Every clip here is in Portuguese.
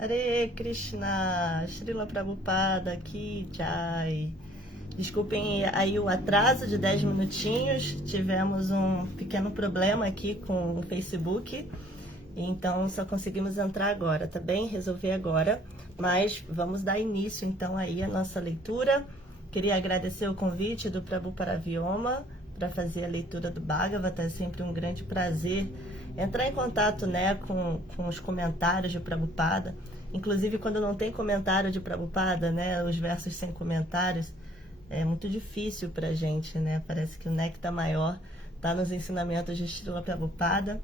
Hare Krishna, Srila Prabhupada, Ki Jai. Desculpem aí o atraso de 10 minutinhos, tivemos um pequeno problema aqui com o Facebook, então só conseguimos entrar agora, tá bem? Resolvi agora, mas vamos dar início então aí à nossa leitura. Queria agradecer o convite do Prabhu Paravioma para fazer a leitura do Bhagavata, é sempre um grande prazer entrar em contato, né, com os comentários de Prabhupada. Inclusive, quando não tem comentário de Prabhupada, né, os versos sem comentários, é muito difícil pra gente, né? Parece que o néctar maior está nos ensinamentos de Srila Prabhupada.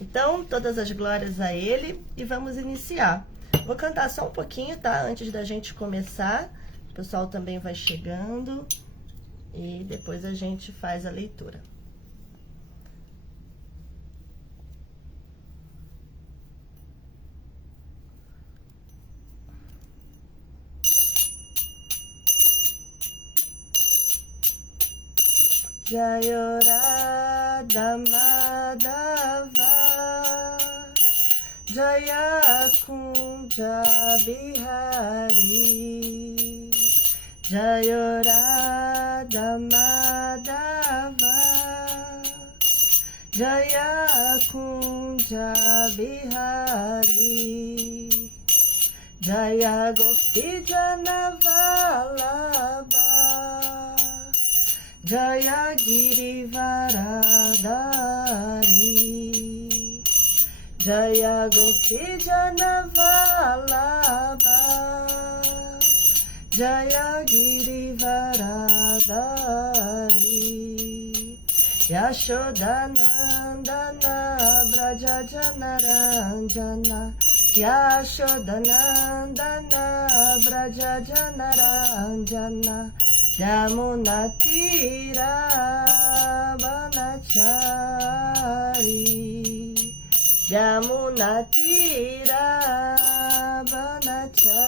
Então, todas as glórias a ele e vamos iniciar. Vou cantar só um pouquinho, tá? Antes da gente começar. O pessoal também vai chegando e depois a gente faz a leitura. Jayo Radha Madhava Jaya Kunja Bihari Jayo Radha Madhava Jaya Kunja Bihari Jaya Gopi Jana Vallabha Jaya Girivaradari Jaya Gopi Jana Vallabha Jaya Girivaradari Yashodanandana Braja Janaranjana Yashodanandana Braja Janaranjana Yamuna Tira Banachari Yamuna Tira Banachari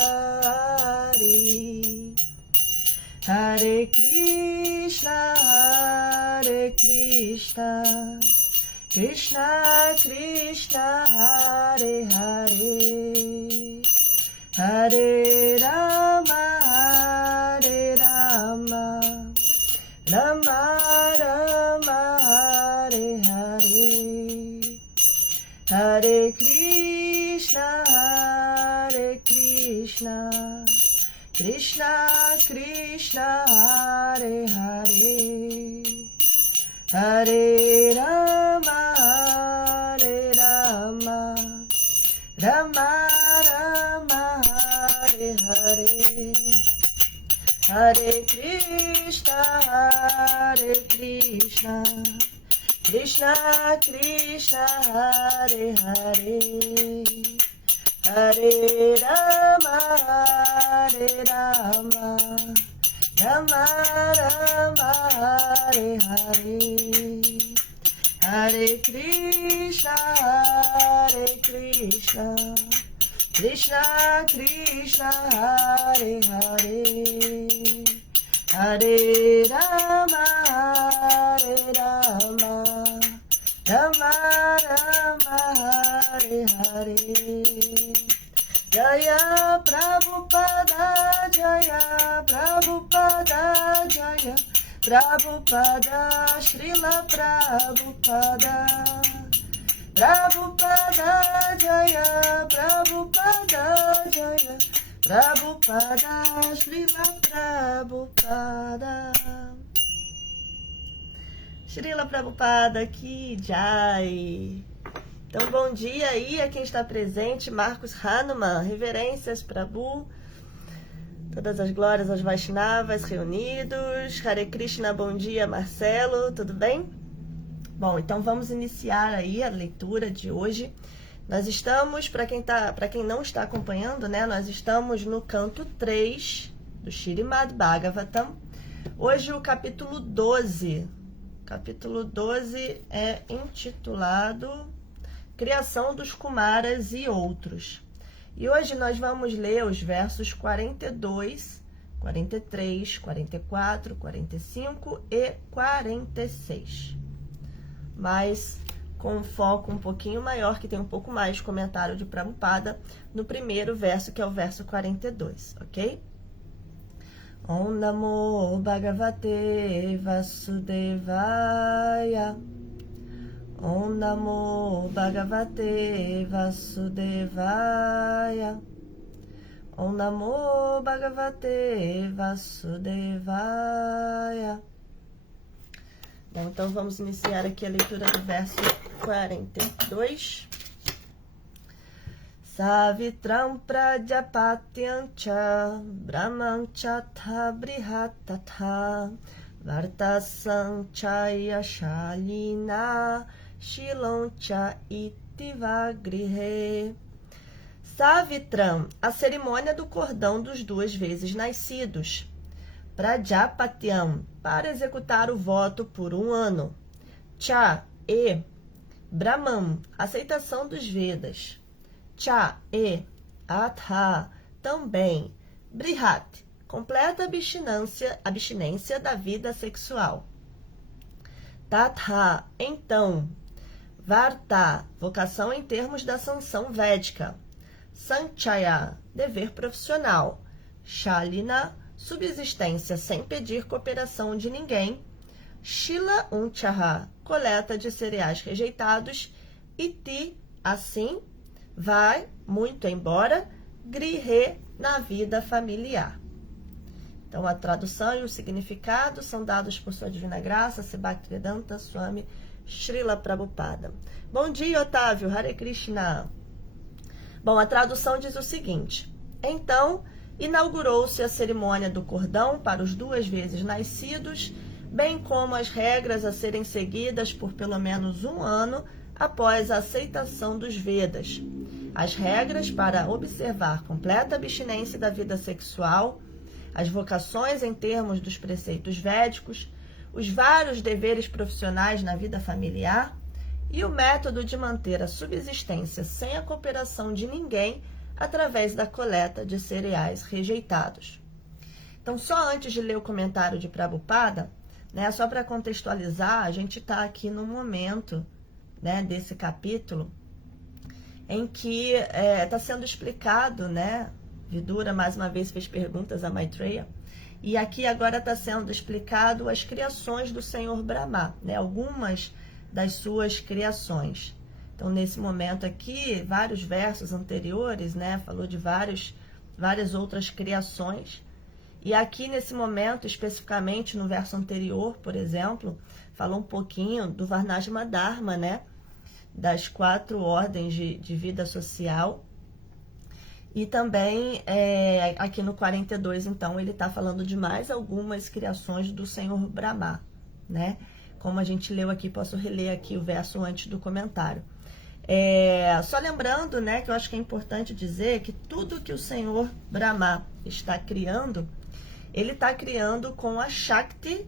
Hare Krishna Krishna Krishna Hare Hare Hare Rama Rama Rama Hare Hare Hare Krishna Krishna Krishna Hare Hare Hare Rama Rama Rama Hare Hare Hare Krishna Krishna Krishna Hare Hare Hare Rama Rama Rama Hare Hare Hare Krishna Krishna Krishna Hare Hare Hare Rama Rama Rama Hare Hare Jaya Prabhupada Jaya Prabhupada Jaya Prabhupada Srila Prabhupada Prabhupada Jaya Prabhupada Jaya Prabhupada Srila Prabhupada Srila Prabhupada Ki Jai. Então bom dia aí a quem está presente, Marcos Hanuman, reverências Prabhu, todas as glórias aos Vaishnavas reunidos. Hare Krishna, bom dia Marcelo, tudo bem? Bom, então vamos iniciar aí a leitura de hoje. Nós estamos, para quem não está acompanhando, né, nós estamos no canto 3 do Śrīmad Bhagavatam. Hoje o capítulo 12. Capítulo 12 é intitulado Criação dos Kumaras e Outros. E hoje nós vamos ler os versos 42, 43, 44, 45 e 46. Mas com um foco um pouquinho maior, que tem um pouco mais de comentário de Prabhupada, no primeiro verso, que é o verso 42, ok? Om Namo Bhagavate Vasudevaya. Om Namo Bhagavate Vasudevaya. Om Namo Bhagavate Vasudevaya. Bom, então vamos iniciar aqui a leitura do verso 42. Savitram Prajapatyam cha Brahman chatha brihattatha Vartasam chaya shalina Shilon cha itivagrihe. Savitram, a cerimônia do cordão dos 2 vezes nascidos. Prajapatyam, para executar o voto por 1 ano. Cha, e. Brahman, aceitação dos Vedas. Cha, e. Atha, também. Brihat, completa abstinência da vida sexual. Tatha, então. Varta, vocação em termos da sanção védica. Sanchaya, dever profissional. Shalina, subsistência sem pedir cooperação de ninguém. Shila unchaha, coleta de cereais rejeitados. Iti, assim, vai, muito embora, grihe, na vida familiar. Então, a tradução e o significado são dados por sua divina graça, Bhaktivedanta Swami Srila Prabhupada. Bom dia, Otávio, Hare Krishna. Bom, a tradução diz o seguinte: então, inaugurou-se a cerimônia do cordão para os 2 vezes nascidos, bem como as regras a serem seguidas por pelo menos 1 ano após a aceitação dos Vedas. As regras para observar completa abstinência da vida sexual, as vocações em termos dos preceitos védicos, os vários deveres profissionais na vida familiar e o método de manter a subsistência sem a cooperação de ninguém através da coleta de cereais rejeitados. Então, só antes de ler o comentário de Prabhupada, né, só para contextualizar, a gente está aqui no momento, né, desse capítulo em que está sendo explicado, né, Vidura mais uma vez fez perguntas a Maitreya, e aqui agora está sendo explicado as criações do Senhor Brahma, né, algumas das suas criações. Então, nesse momento aqui, vários versos anteriores, né, falou de várias outras criações. E aqui, nesse momento, especificamente no verso anterior, por exemplo, falou um pouquinho do Varnashma Dharma, né, das 4 ordens de vida social. E também, aqui no 42, então, ele está falando de mais algumas criações do Senhor Brahma, né? Como a gente leu aqui, posso reler aqui o verso antes do comentário. Só lembrando, né, que eu acho que é importante dizer que tudo que o Senhor Brahma está criando, ele está criando com a Shakti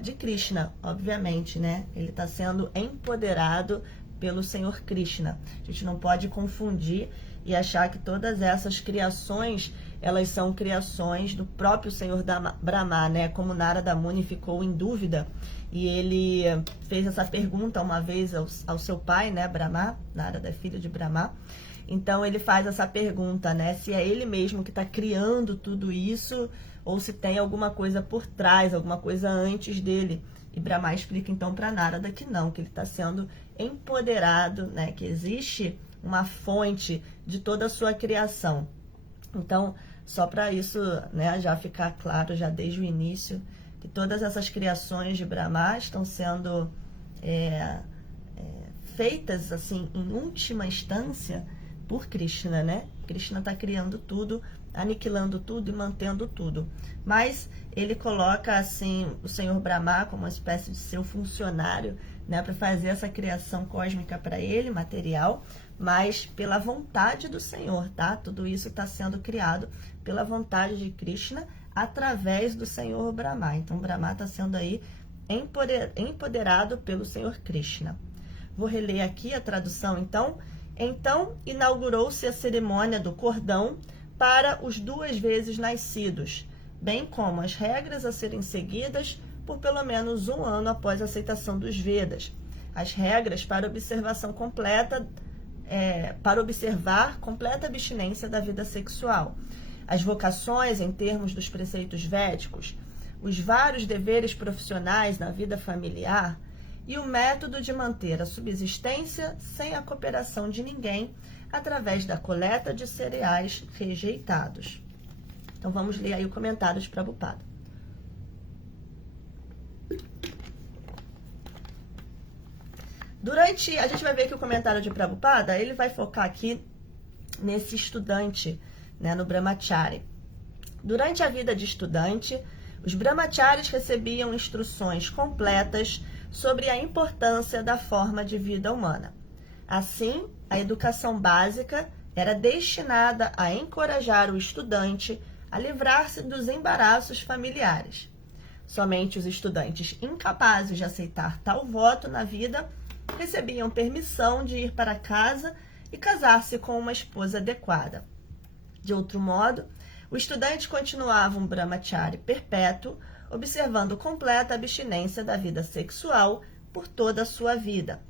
de Krishna, obviamente, né? Ele está sendo empoderado pelo Senhor Krishna. A gente não pode confundir e achar que todas essas criações, elas são criações do próprio Senhor Brahma, né? Como Narada Muni ficou em dúvida e ele fez essa pergunta uma vez ao seu pai, né, Brahma, Narada é filho de Brahma. Então ele faz essa pergunta, né, se é ele mesmo que está criando tudo isso ou se tem alguma coisa por trás, alguma coisa antes dele. E Brahma explica então para Narada que não, que ele está sendo empoderado, né, que existe uma fonte de toda a sua criação. Então, só para isso, né, já ficar claro já desde o início, que todas essas criações de Brahma estão sendo feitas, assim, em última instância, por Krishna, né? Krishna está criando tudo, aniquilando tudo e mantendo tudo. Mas ele coloca, assim, o Senhor Brahma como uma espécie de seu funcionário, né, para fazer essa criação cósmica para ele, material, mas pela vontade do Senhor, tá? Tudo isso está sendo criado pela vontade de Krishna através do Senhor Brahma. Então, Brahma está sendo aí empoderado pelo Senhor Krishna. Vou reler aqui a tradução, então. Então, inaugurou-se a cerimônia do cordão para os 2 vezes nascidos, bem como as regras a serem seguidas por pelo menos 1 ano após a aceitação dos Vedas. as regras para observação completa, para observar completa abstinência da vida sexual, as vocações em termos dos preceitos védicos, os vários deveres profissionais na vida familiar e o método de manter a subsistência sem a cooperação de ninguém através da coleta de cereais rejeitados. Então vamos ler aí o comentário de Prabhupada. A gente vai ver que o comentário de Prabhupada, ele vai focar aqui nesse estudante, né, no Brahmachari. Durante a vida de estudante, os brahmacharis recebiam instruções completas sobre a importância da forma de vida humana. Assim, a educação básica era destinada a encorajar o estudante a livrar-se dos embaraços familiares. Somente os estudantes incapazes de aceitar tal voto na vida recebiam permissão de ir para casa e casar-se com uma esposa adequada. De outro modo, o estudante continuava um brahmachari perpétuo, observando completa abstinência da vida sexual por toda a sua vida.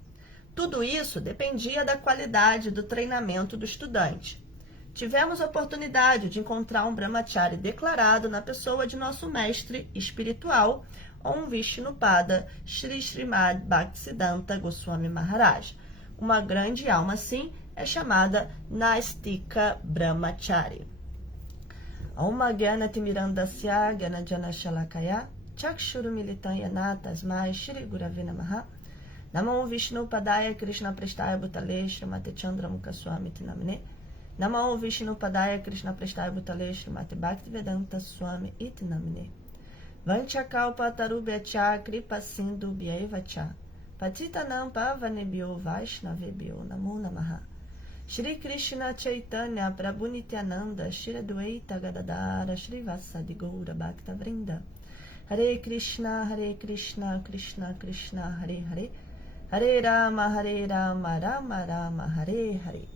Tudo isso dependia da qualidade do treinamento do estudante. Tivemos a oportunidade de encontrar um brahmachari declarado na pessoa de nosso mestre espiritual, Om Vishnupada Shri Srimad Bhaktisiddhanta Goswami Maharaj. Uma grande alma, assim, é chamada Naistika Brahmachari. Om Gyanati Mirandasya Gyanajana Shalakaya Chakshuru Militanyana Tasmai Shri Gurave Namaha Namo Vishnu Padaya Krishna Prestaya Bhutale Srimati Chandra Mukha Swami Tinamine Namo Vishnu Padaya Krishna Prestaya Bhutale Srimati Bhaktivedanta Swami Itinamine Vanchakalpa Tarubhyacha Kripa Sindhu Bhyaevacha Patitanam Pavanebhyo Vaishnavebhyo Namo Namaha Shri Krishna Chaitanya Prabhu Nityananda Shri Adwaita Gadadara Shri Vasadi Gaura Bhakta Vrinda Hare Krishna Krishna Krishna Hare Hare Hare Rama Rama Rama Hare Hare.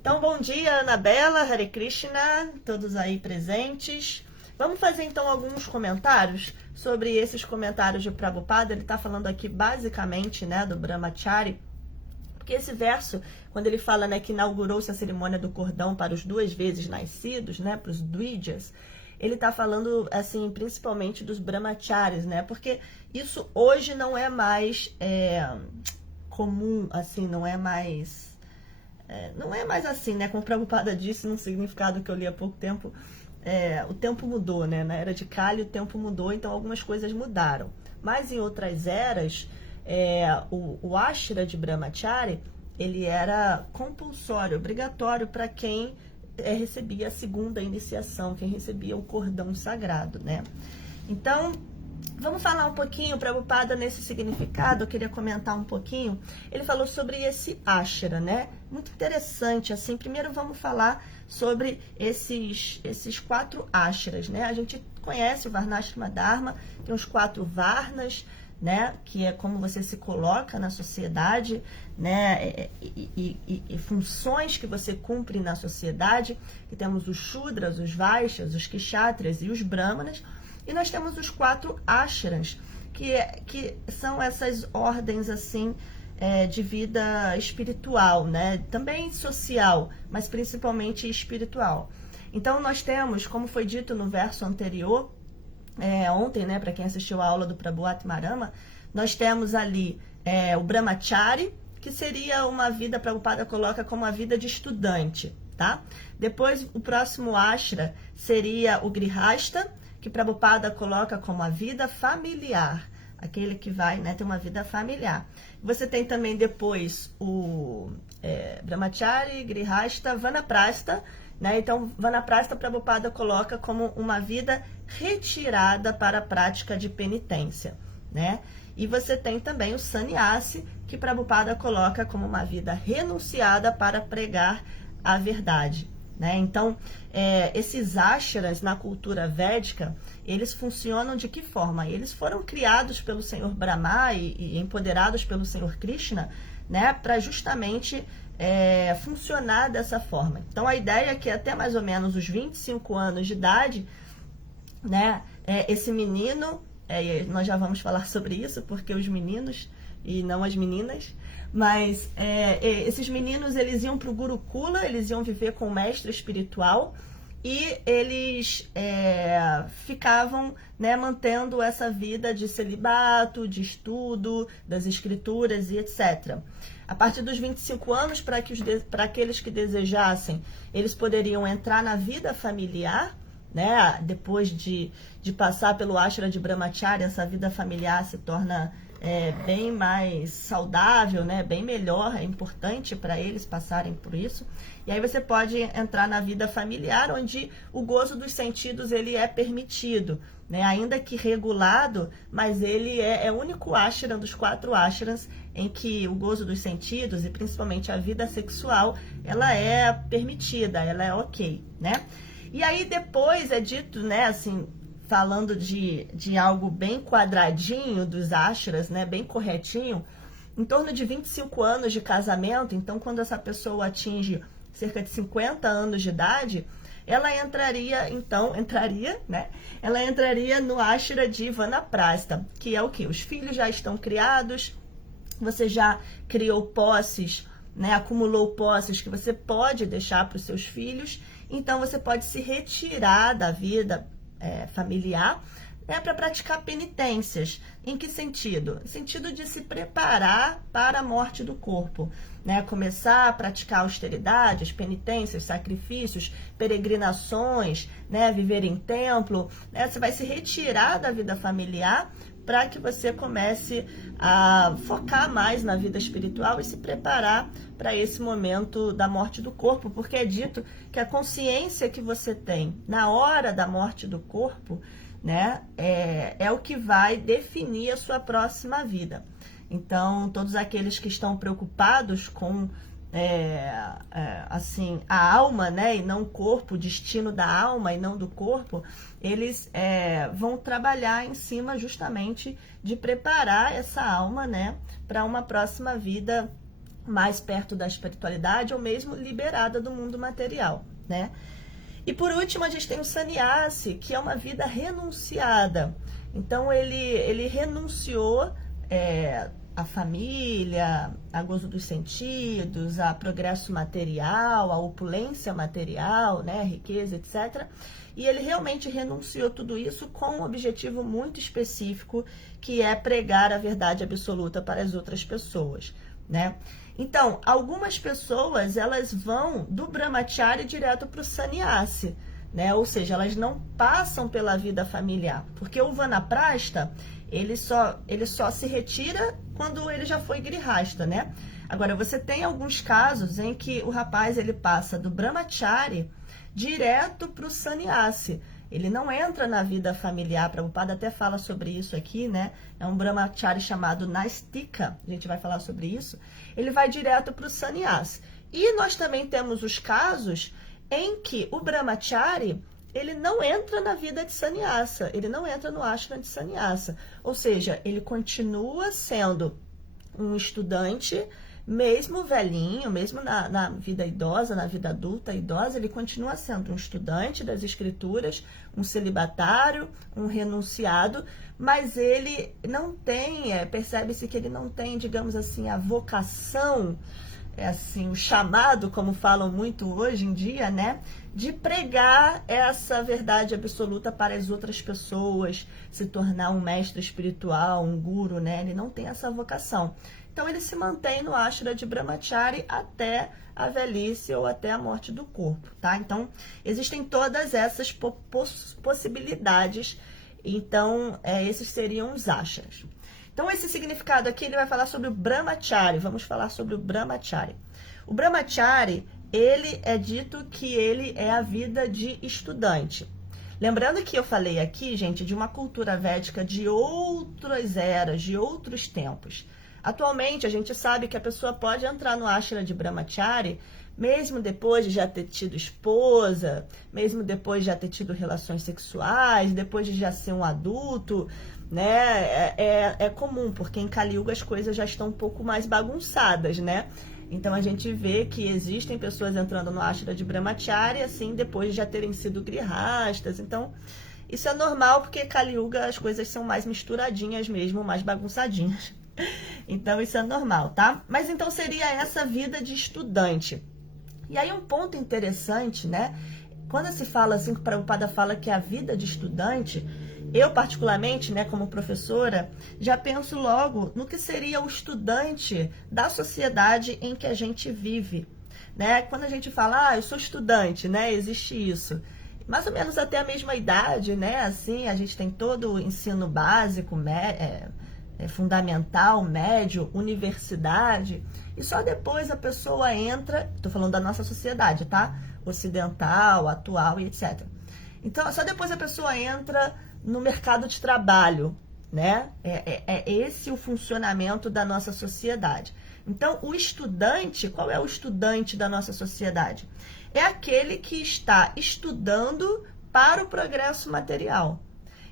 Então, bom dia, Anabela, Hare Krishna, todos aí presentes. Vamos fazer então alguns comentários sobre esses comentários de Prabhupada. Ele está falando aqui basicamente, né, do Brahmachari, porque esse verso, quando ele fala, né, que inaugurou-se a cerimônia do cordão para os 2 vezes nascidos, né, para os Dwijas, ele está falando, assim, principalmente dos Brahmacharis, né, porque isso hoje não é mais comum, assim, não é mais assim, né, como Prabhupada disse num significado que eu li há pouco tempo, o tempo mudou, né, na era de Kali o tempo mudou, então algumas coisas mudaram, mas em outras eras, o ashra de Brahmachari, ele era compulsório, obrigatório para quem recebia a segunda iniciação, quem recebia o cordão sagrado, né? Então, vamos falar um pouquinho, Prabhupada, nesse significado, eu queria comentar um pouquinho. Ele falou sobre esse ashra, né? Muito interessante, assim. Primeiro vamos falar sobre esses 4 ashras, né? A gente conhece o Varnashrama Dharma, tem os 4 varnas, né, que é como você se coloca na sociedade, né, e funções que você cumpre na sociedade, que temos os Shudras, os Vaishyas, os Kshatriyas e os Brahmanas, e nós temos os 4 ashrams, que são essas ordens, assim, de vida espiritual, né, também social, mas principalmente espiritual. Então, nós temos, como foi dito no verso anterior, ontem, né, para quem assistiu a aula do Prabhu Atmarama, nós temos ali o Brahmachari, que seria uma vida, Prabhupada coloca como a vida de estudante, tá? Depois, o próximo ashra seria o Grihasta, que Prabhupada coloca como a vida familiar, aquele que vai, né, ter uma vida familiar. Você tem também depois o Brahmachari, Grihasta, Vanaprastha, né? Então, Vanaprastha Prabhupada coloca como uma vida retirada para a prática de penitência, né? E você tem também o Sannyasi, que Prabhupada coloca como uma vida renunciada para pregar a verdade, né? Então, esses ashrams na cultura védica, eles funcionam de que forma? Eles foram criados pelo Senhor Brahma e empoderados pelo Senhor Krishna, né? Para justamente funcionar dessa forma. Então, a ideia é que até mais ou menos os 25 anos de idade, né, esse menino, nós já vamos falar sobre isso, porque os meninos e não as meninas. Mas esses meninos, eles iam para o Gurukula, eles iam viver com o mestre espiritual e eles ficavam, né, mantendo essa vida de celibato, de estudo, das escrituras e etc. A partir dos 25 anos, para aqueles que desejassem, eles poderiam entrar na vida familiar, né? Depois de passar pelo ashram de Brahmacharya, essa vida familiar se torna bem mais saudável, né? Bem melhor, é importante para eles passarem por isso. E aí você pode entrar na vida familiar, onde o gozo dos sentidos ele é permitido, né? Ainda que regulado, mas ele é o único ashram dos 4 ashrams em que o gozo dos sentidos e principalmente a vida sexual, ela é permitida, ela é ok, né? E aí depois é dito, né, assim, falando de algo bem quadradinho dos ashrams, né, bem corretinho, em torno de 25 anos de casamento, então quando essa pessoa atinge cerca de 50 anos de idade, ela entraria no ashram de Vanaprastha, que é o quê? Os filhos já estão criados, você já criou posses, né, acumulou posses que você pode deixar para os seus filhos, então você pode se retirar da vida familiar, né, para praticar penitências. Em que sentido? No sentido de se preparar para a morte do corpo, né? Começar a praticar austeridades, penitências, sacrifícios, peregrinações, né? Viver em templo, né? Você vai se retirar da vida familiar para que você comece a focar mais na vida espiritual e se preparar para esse momento da morte do corpo, porque é dito que a consciência que você tem na hora da morte do corpo, né, é o que vai definir a sua próxima vida. Então, todos aqueles que estão preocupados com assim, a alma, né, e não o corpo, o destino da alma e não do corpo, eles vão trabalhar em cima justamente de preparar essa alma, né, para uma próxima vida mais perto da espiritualidade ou mesmo liberada do mundo material, né? E por último, a gente tem o sannyasi, que é uma vida renunciada. Então, ele renunciou à família, a gozo dos sentidos, a progresso material, a opulência material, né, riqueza, etc. E ele realmente renunciou tudo isso com um objetivo muito específico, que é pregar a verdade absoluta para as outras pessoas, né? Então, algumas pessoas, elas vão do Brahmacharya direto para o sannyasi, né? Ou seja, elas não passam pela vida familiar, porque o Vanaprastha, ele só se retira quando ele já foi grihasta, né? Agora, você tem alguns casos em que o rapaz, ele passa do Brahmacharya direto para o sannyasi. Ele não entra na vida familiar, Prabhupada até fala sobre isso aqui, né? É um Brahmacharya chamado Nastika, a gente vai falar sobre isso. Ele vai direto para o sannyasi. E nós também temos os casos em que o Brahmacharya, ele não entra na vida de sannyasa, ele não entra no ashram de sannyasa. Ou seja, ele continua sendo um estudante, mesmo velhinho, mesmo na vida idosa, na vida adulta idosa, ele continua sendo um estudante das escrituras, um celibatário, um renunciado, mas ele não tem, percebe-se que ele não tem, digamos assim, a vocação, assim, o chamado, como falam muito hoje em dia, né, de pregar essa verdade absoluta para as outras pessoas, se tornar um mestre espiritual, um guru, né, ele não tem essa vocação. Então, ele se mantém no ashram de Brahmacharya até a velhice ou até a morte do corpo, tá? Então, existem todas essas possibilidades. Então, esses seriam os ashrams. Então, esse significado aqui, ele vai falar sobre o Brahmacharya. Vamos falar sobre o Brahmacharya. O Brahmacharya, ele é dito que ele é a vida de estudante. Lembrando que eu falei aqui, gente, de uma cultura védica de outras eras, de outros tempos. Atualmente, a gente sabe que a pessoa pode entrar no ashram de Brahmacharya, mesmo depois de já ter tido esposa, mesmo depois de já ter tido relações sexuais, depois de já ser um adulto, né? É comum, porque em Kali Yuga as coisas já estão um pouco mais bagunçadas, né? Então, a gente vê que existem pessoas entrando no ashram de Brahmacharya, assim, depois de já terem sido grihastas. Então, isso é normal, porque Kali Yuga as coisas são mais misturadinhas mesmo, mais bagunçadinhas. Então isso é normal, tá? Mas então seria essa vida de estudante. E aí um ponto interessante, né? Quando se fala assim, que o Prabhupada fala que a vida de estudante, eu particularmente, né, como professora, já penso logo no que seria o estudante da sociedade em que a gente vive, né? Quando a gente fala, eu sou estudante, né? Existe isso. Mais ou menos até a mesma idade, né? Assim, a gente tem todo o ensino básico, fundamental, médio, universidade, e só depois a pessoa entra, estou falando da nossa sociedade, tá? Ocidental, atual e etc. Então, só depois a pessoa entra no mercado de trabalho, né? É esse o funcionamento da nossa sociedade. Então, o estudante, qual é o estudante da nossa sociedade? É aquele que está estudando para o progresso material.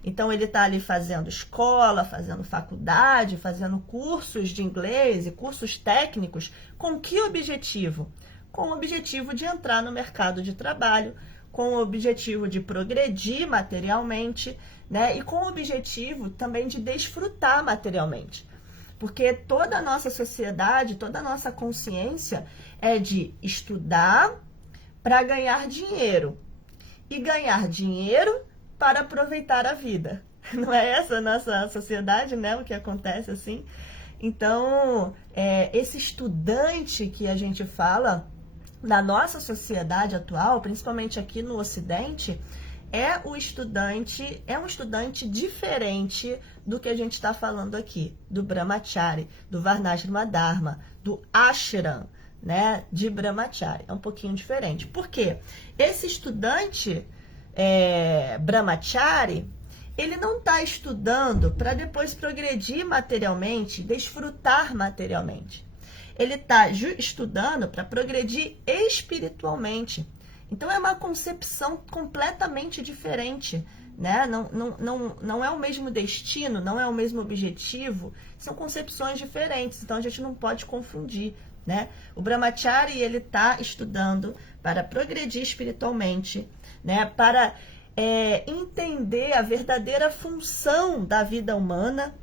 Então, ele está ali fazendo escola, fazendo faculdade, fazendo cursos de inglês e cursos técnicos. Com que objetivo? Com o objetivo de entrar no mercado de trabalho, com o objetivo de progredir materialmente, né? E com o objetivo também de desfrutar materialmente. Porque toda a nossa sociedade, toda a nossa consciência é de estudar para ganhar dinheiro. E ganhar dinheiro para aproveitar a vida. Não é essa a nossa sociedade, né? O que acontece assim. Então, esse estudante que a gente fala na nossa sociedade atual, principalmente aqui no Ocidente, é um estudante diferente do que a gente está falando aqui, do Brahmachari, do Varnashrama Dharma, do Ashram, né, de Brahmachari. É um pouquinho diferente. Por quê? Esse estudante Brahmachari, ele não está estudando para depois progredir materialmente, desfrutar materialmente. Ele está estudando para progredir espiritualmente. Então é uma concepção completamente diferente, né? Não é o mesmo destino, não é o mesmo objetivo, são concepções diferentes, então a gente não pode confundir, né? O Brahmachari, ele está estudando para progredir espiritualmente, né? Para entender a verdadeira função da vida humana,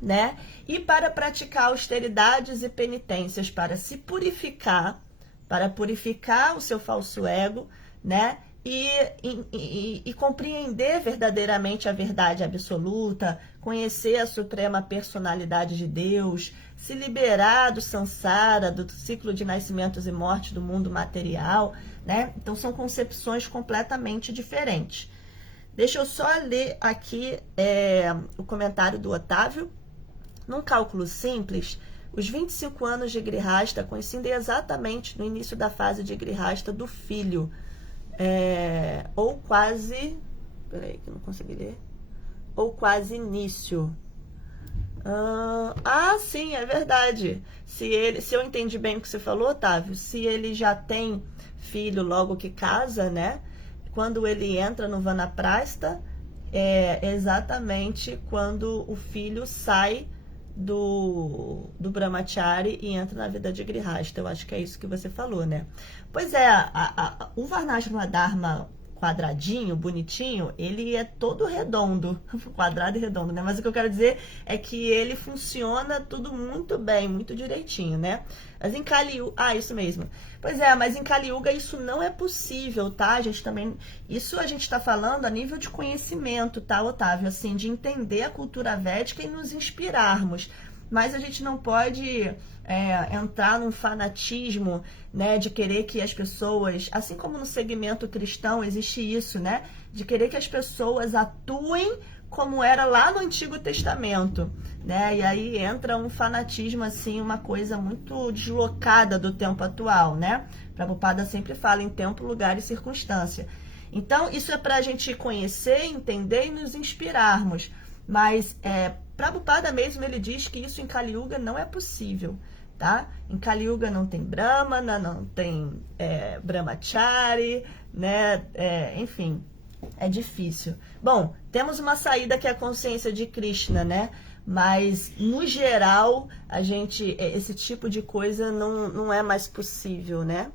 né? E para praticar austeridades e penitências, para se purificar, para purificar o seu falso ego, né? E compreender verdadeiramente a verdade absoluta, conhecer a suprema personalidade de Deus, se liberar do samsara, do ciclo de nascimentos e mortes do mundo material, né? Então são concepções completamente diferentes. Deixa eu só ler aqui o comentário do Otávio. Num cálculo simples, os 25 anos de Grihasta coincidem exatamente no início da fase de Grihasta do filho, ou quase... Peraí, que eu não consegui ler. Ou quase início. Sim, é verdade. Se eu entendi bem o que você falou, Otávio, se ele já tem filho logo que casa, né? Quando ele entra no Vanaprastha, é exatamente quando o filho sai do Brahmachari e entra na vida de Grihasta. Eu acho que é isso que você falou, né? Pois é, o Varnashrama Dharma quadradinho, bonitinho, ele é todo redondo, quadrado e redondo, né? Mas o que eu quero dizer é que ele funciona tudo muito bem, muito direitinho, né? Mas em Kali Yuga, isso mesmo. Pois é, mas em Kali Yuga isso não é possível, tá? A gente também, isso a gente tá falando a nível de conhecimento, tá, Otávio? Assim, de entender a cultura védica e nos inspirarmos. Mas a gente não pode entrar num fanatismo, né, de querer que as pessoas, assim como no segmento cristão existe isso, né, de querer que as pessoas atuem como era lá no Antigo Testamento, né, e aí entra um fanatismo, assim, uma coisa muito deslocada do tempo atual, né. Prabhupada sempre fala em tempo, lugar e circunstância. Então, isso é para a gente conhecer, entender e nos inspirarmos. Mas Prabhupada mesmo, ele diz que isso em Kali Yuga não é possível, tá? Em Kali Yuga não tem Brahmana, não tem Brahmachari, né? Enfim, é difícil. Bom, temos uma saída que é a consciência de Krishna, né? Mas, no geral, esse tipo de coisa não é mais possível, né?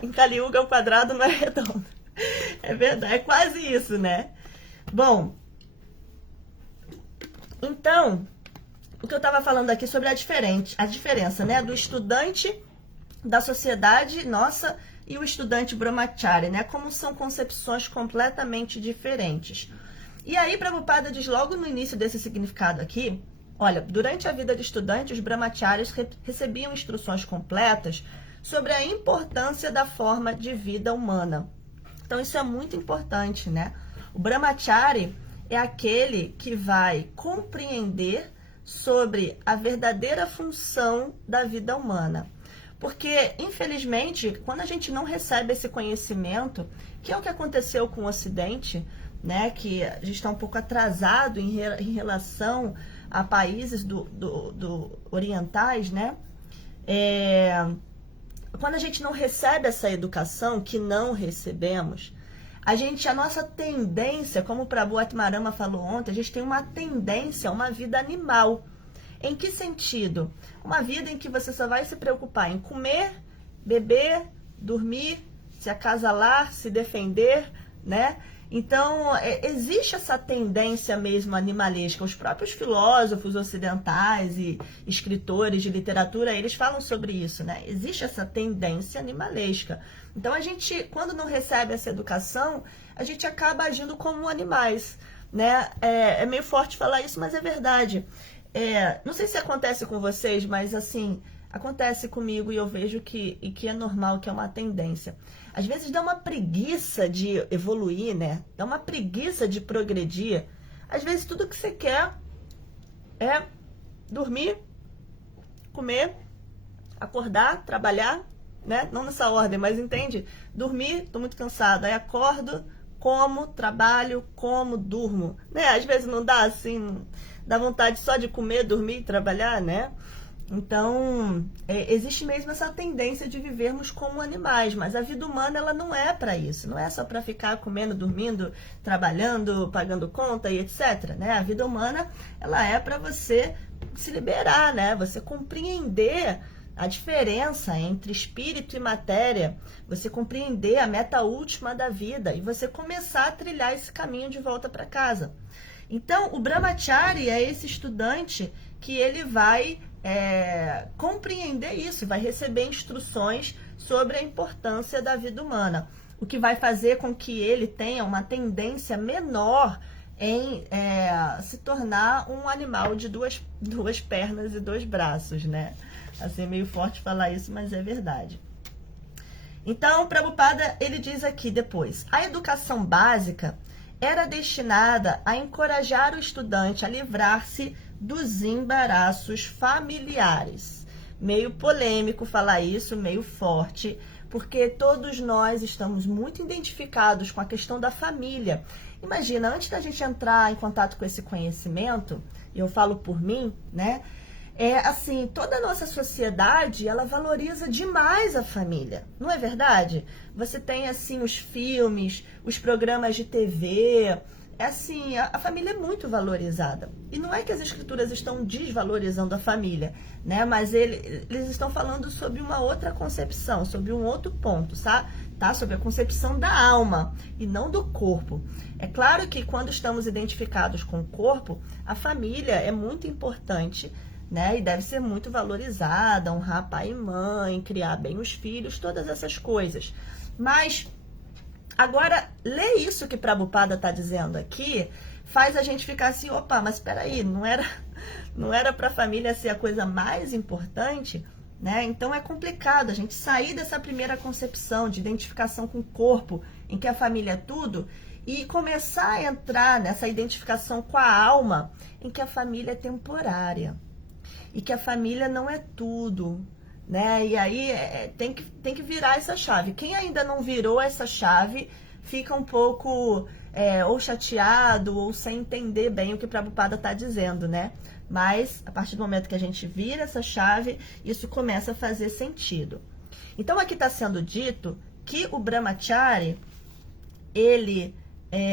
Em Kali Yuga o quadrado não é redondo. É verdade, é quase isso, né? Bom, então, o que eu estava falando aqui sobre a diferença, né, do estudante da sociedade nossa e o estudante brahmachari, né, como são concepções completamente diferentes. E aí Prabhupada diz logo no início desse significado aqui, olha, durante a vida de estudante, os brahmacharis recebiam instruções completas sobre a importância da forma de vida humana. Então isso é muito importante, né? O brahmachari é aquele que vai compreender sobre a verdadeira função da vida humana. Porque, infelizmente, quando a gente não recebe esse conhecimento, que é o que aconteceu com o Ocidente, né, que a gente está um pouco atrasado em relação a países do orientais, né? Quando a gente não recebe essa educação, que não recebemos, a nossa tendência, como o Prabhu Atmarama falou ontem, a gente tem uma tendência a uma vida animal. Em que sentido? Uma vida em que você só vai se preocupar em comer, beber, dormir, se acasalar, se defender, né? Então, existe essa tendência mesmo animalesca. Os próprios filósofos ocidentais e escritores de literatura, eles falam sobre isso, né? Existe essa tendência animalesca. Então, a gente, quando não recebe essa educação, a gente acaba agindo como animais, né? É meio forte falar isso, mas é verdade. Não sei se acontece com vocês, mas assim, acontece comigo e eu vejo que é normal, que é uma tendência. Às vezes dá uma preguiça de evoluir, né? Dá uma preguiça de progredir. Às vezes tudo que você quer é dormir, comer, acordar, trabalhar, né? Não nessa ordem, mas entende? Dormir, tô muito cansada, aí acordo, como, trabalho, como, durmo, né? Às vezes não dá assim, dá vontade só de comer, dormir e trabalhar, né? Então, existe mesmo essa tendência de vivermos como animais, mas a vida humana, ela não é para isso, não é só para ficar comendo, dormindo, trabalhando, pagando conta e etc, né? A vida humana, ela é para você se liberar, né? Você compreender a diferença entre espírito e matéria, você compreender a meta última da vida e você começar a trilhar esse caminho de volta para casa. Então, o brahmachari é esse estudante que ele vai compreender isso, vai receber instruções sobre a importância da vida humana, o que vai fazer com que ele tenha uma tendência menor em se tornar um animal de duas pernas e 2 braços, né? Assim, é meio forte falar isso, mas é verdade. Então, Prabhupada, ele diz aqui depois, a educação básica era destinada a encorajar o estudante a livrar-se dos embaraços familiares. Meio polêmico falar isso, meio forte, porque todos nós estamos muito identificados com a questão da família. Imagina, antes da gente entrar em contato com esse conhecimento, e eu falo por mim, né? Assim, toda a nossa sociedade, ela valoriza demais a família, não é verdade? Você tem, assim, os filmes, os programas de TV, assim, a família é muito valorizada. E não é que as escrituras estão desvalorizando a família, né? Mas eles estão falando sobre uma outra concepção, sobre um outro ponto, tá? Sobre a concepção da alma e não do corpo. É claro que quando estamos identificados com o corpo, a família é muito importante, né? E deve ser muito valorizada, honrar pai e mãe, criar bem os filhos, todas essas coisas. Mas agora, ler isso que Prabhupada está dizendo aqui faz a gente ficar assim, opa, mas espera aí, não era para a família ser a coisa mais importante, né? Então é complicado a gente sair dessa primeira concepção de identificação com o corpo, em que a família é tudo, e começar a entrar nessa identificação com a alma, em que a família é temporária. E que a família não é tudo, né? E aí tem que virar essa chave. Quem ainda não virou essa chave fica um pouco ou chateado ou sem entender bem o que o Prabhupada está dizendo, né? Mas a partir do momento que a gente vira essa chave, isso começa a fazer sentido. Então aqui está sendo dito que o brahmachari,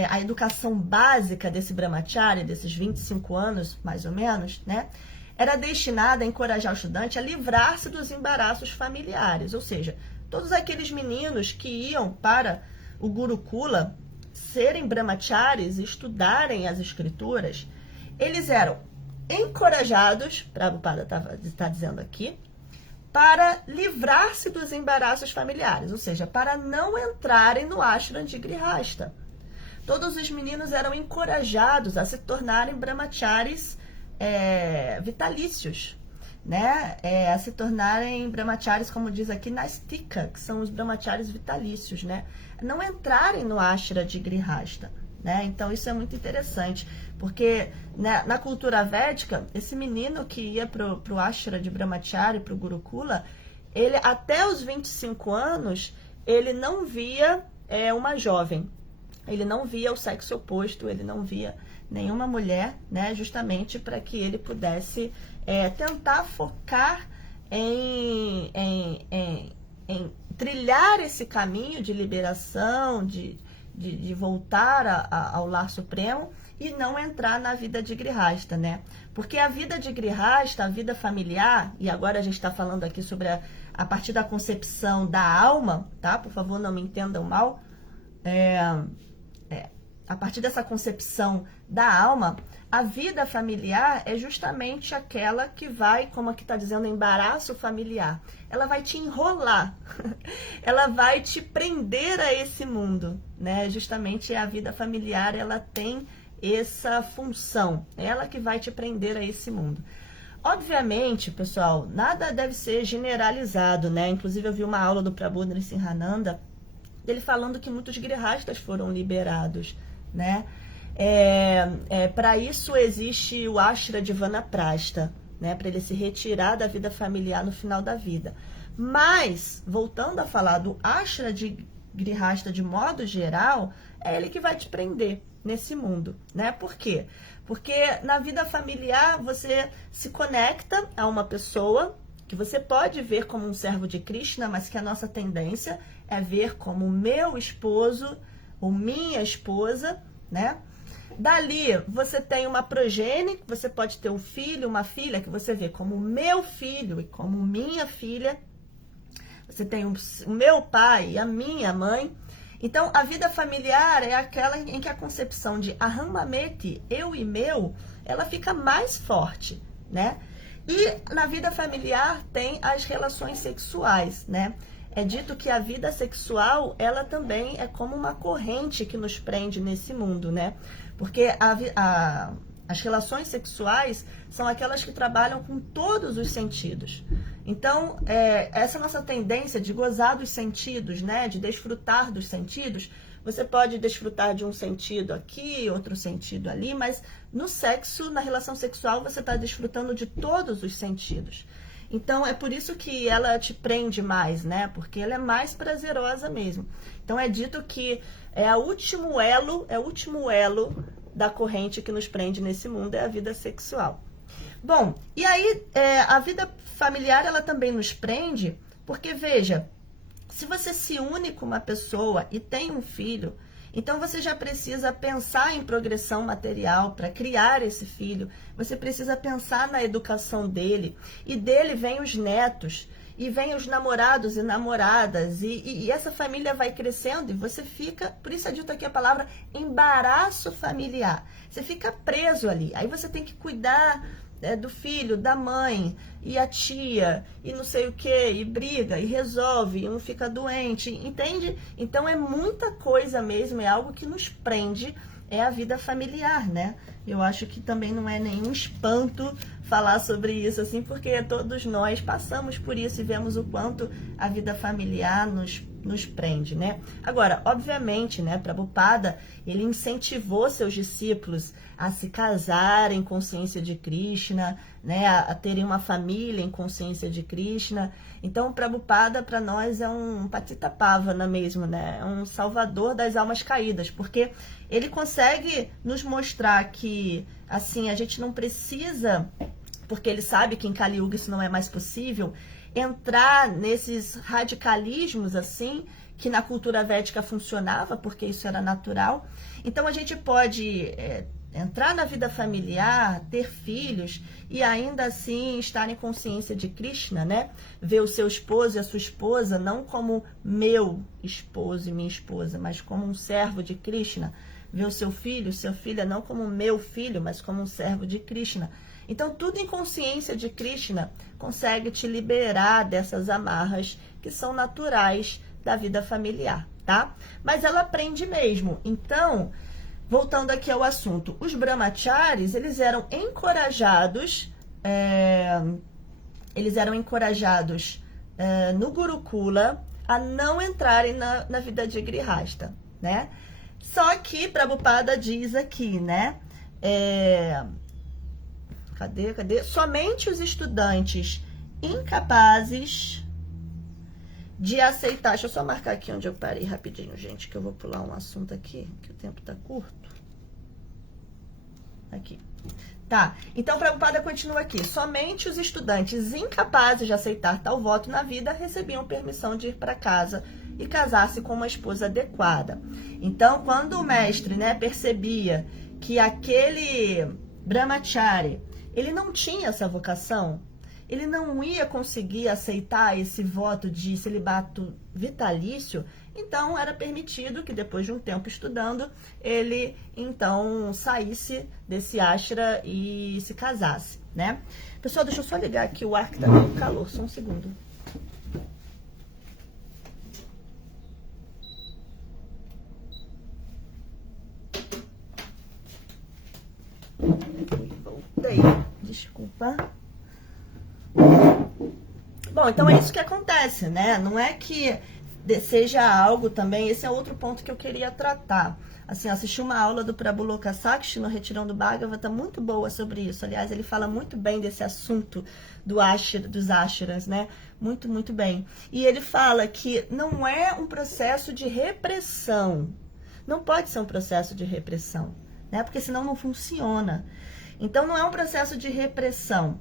a educação básica desse brahmachari, desses 25 anos, mais ou menos, né? Era destinada a encorajar o estudante a livrar-se dos embaraços familiares, ou seja, todos aqueles meninos que iam para o Gurukula serem brahmacharis, estudarem as escrituras, eles eram encorajados, Prabhupada está dizendo aqui, para livrar-se dos embaraços familiares, ou seja, para não entrarem no ashram de Grihasta. Todos os meninos eram encorajados a se tornarem brahmacharis vitalícios, né? A se tornarem brahmacharis, como diz aqui, nastika, que são os brahmacharis vitalícios, né? Não entrarem no ashram de Grihasta, né? Então isso é muito interessante, porque na cultura védica, esse menino que ia pro ashram de brahmachari, pro Gurukula, ele até os 25 anos, ele não via uma jovem, ele não via o sexo oposto, ele não via nenhuma mulher, né? Justamente para que ele pudesse tentar focar em trilhar esse caminho de liberação, de voltar ao lar supremo e não entrar na vida de Grihasta, né? Porque a vida de Grihasta, a vida familiar, e agora a gente está falando aqui sobre a partir da concepção da alma, tá? Por favor, não me entendam mal. A partir dessa concepção da alma, a vida familiar é justamente aquela que vai, como aqui está dizendo, embaraço familiar. Ela vai te enrolar, ela vai te prender a esse mundo, né? Justamente a vida familiar, ela tem essa função, ela que vai te prender a esse mundo. Obviamente, pessoal, nada deve ser generalizado, né? Inclusive eu vi uma aula do Prabhu Nrsimhananda, ele falando que muitos grihastas foram liberados, né? Para isso existe o ashra de Vanaprastha, né? Para ele se retirar da vida familiar no final da vida. Mas, voltando a falar do ashra de Grihasta de modo geral, é ele que vai te prender nesse mundo, né? Por quê? Porque na vida familiar você se conecta a uma pessoa que você pode ver como um servo de Krishna, mas que a nossa tendência é ver como meu esposo ou minha esposa, né? Dali você tem uma progenie, você pode ter um filho, uma filha, que você vê como meu filho e como minha filha. Você tem o meu pai e a minha mãe. Então, a vida familiar é aquela em que a concepção de aham mameti, eu e meu, ela fica mais forte, né? E na vida familiar tem as relações sexuais, né? É dito que a vida sexual, ela também é como uma corrente que nos prende nesse mundo, né? Porque as relações sexuais são aquelas que trabalham com todos os sentidos. Então, essa nossa tendência de gozar dos sentidos, né? De desfrutar dos sentidos, você pode desfrutar de um sentido aqui, outro sentido ali, mas no sexo, na relação sexual, você está desfrutando de todos os sentidos. Então, é por isso que ela te prende mais, né? Porque ela é mais prazerosa mesmo. Então, é dito que é o último elo da corrente que nos prende nesse mundo, é a vida sexual. Bom, e aí a vida familiar, ela também nos prende, porque, veja, se você se une com uma pessoa e tem um filho, então você já precisa pensar em progressão material para criar esse filho. Você precisa pensar na educação dele. E dele vem os netos, e vem os namorados e namoradas. E essa família vai crescendo e você fica, por isso é dito aqui a palavra embaraço familiar. Você fica preso ali. Aí você tem que cuidar do filho, da mãe, e a tia, e não sei o que, e briga, e resolve, e um fica doente, entende? Então é muita coisa mesmo, é algo que nos prende, é a vida familiar, né? Eu acho que também não é nenhum espanto falar sobre isso, assim, porque todos nós passamos por isso e vemos o quanto a vida familiar nos prende, né? Agora, obviamente, né, Prabhupada, ele incentivou seus discípulos a se casarem em consciência de Krishna, né, a terem uma família em consciência de Krishna. Então, Prabhupada, para nós, é um Patitapavana mesmo, né? É um salvador das almas caídas, porque ele consegue nos mostrar que, assim, a gente não precisa, porque ele sabe que em Kali Yuga isso não é mais possível, entrar nesses radicalismos, assim, que na cultura védica funcionava, porque isso era natural. Então, a gente pode entrar na vida familiar, ter filhos e ainda assim estar em consciência de Krishna, né? Ver o seu esposo e a sua esposa não como meu esposo e minha esposa, mas como um servo de Krishna. Ver o seu filho e sua filha não como meu filho, mas como um servo de Krishna. Então, tudo em consciência de Krishna consegue te liberar dessas amarras que são naturais da vida familiar, tá? Mas ela aprende mesmo. Então, voltando aqui ao assunto, os brahmacharis, eles eram encorajados no Gurukula a não entrarem na vida de grihasta, né? Só que Prabhupada diz aqui, né? Cadê? Somente os estudantes incapazes de aceitar. Deixa eu só marcar aqui onde eu parei rapidinho, gente, que eu vou pular um assunto aqui, que o tempo tá curto. Aqui. Tá, então Prabhupada continua aqui. Somente os estudantes incapazes de aceitar tal voto na vida recebiam permissão de ir para casa e casar-se com uma esposa adequada. Então, quando o mestre, né, percebia que aquele brahmachari, ele não tinha essa vocação, ele não ia conseguir aceitar esse voto de celibato vitalício, então era permitido que depois de um tempo estudando, ele então saísse desse ashra e se casasse, né? Pessoal, deixa eu só ligar aqui o ar que tá meio calor, só um segundo. Voltei, desculpa. Bom, então é isso que acontece, né? Não é que seja algo também, esse é outro ponto que eu queria tratar. Assim, assisti uma aula do Prabhu Lokasakshi no Retirão do Bhagavata, muito boa sobre isso. Aliás, ele fala muito bem desse assunto dos ashras, né? Muito, muito bem. E ele fala que não é um processo de repressão. Não pode ser um processo de repressão, né? Porque senão não funciona. Então, não é um processo de repressão.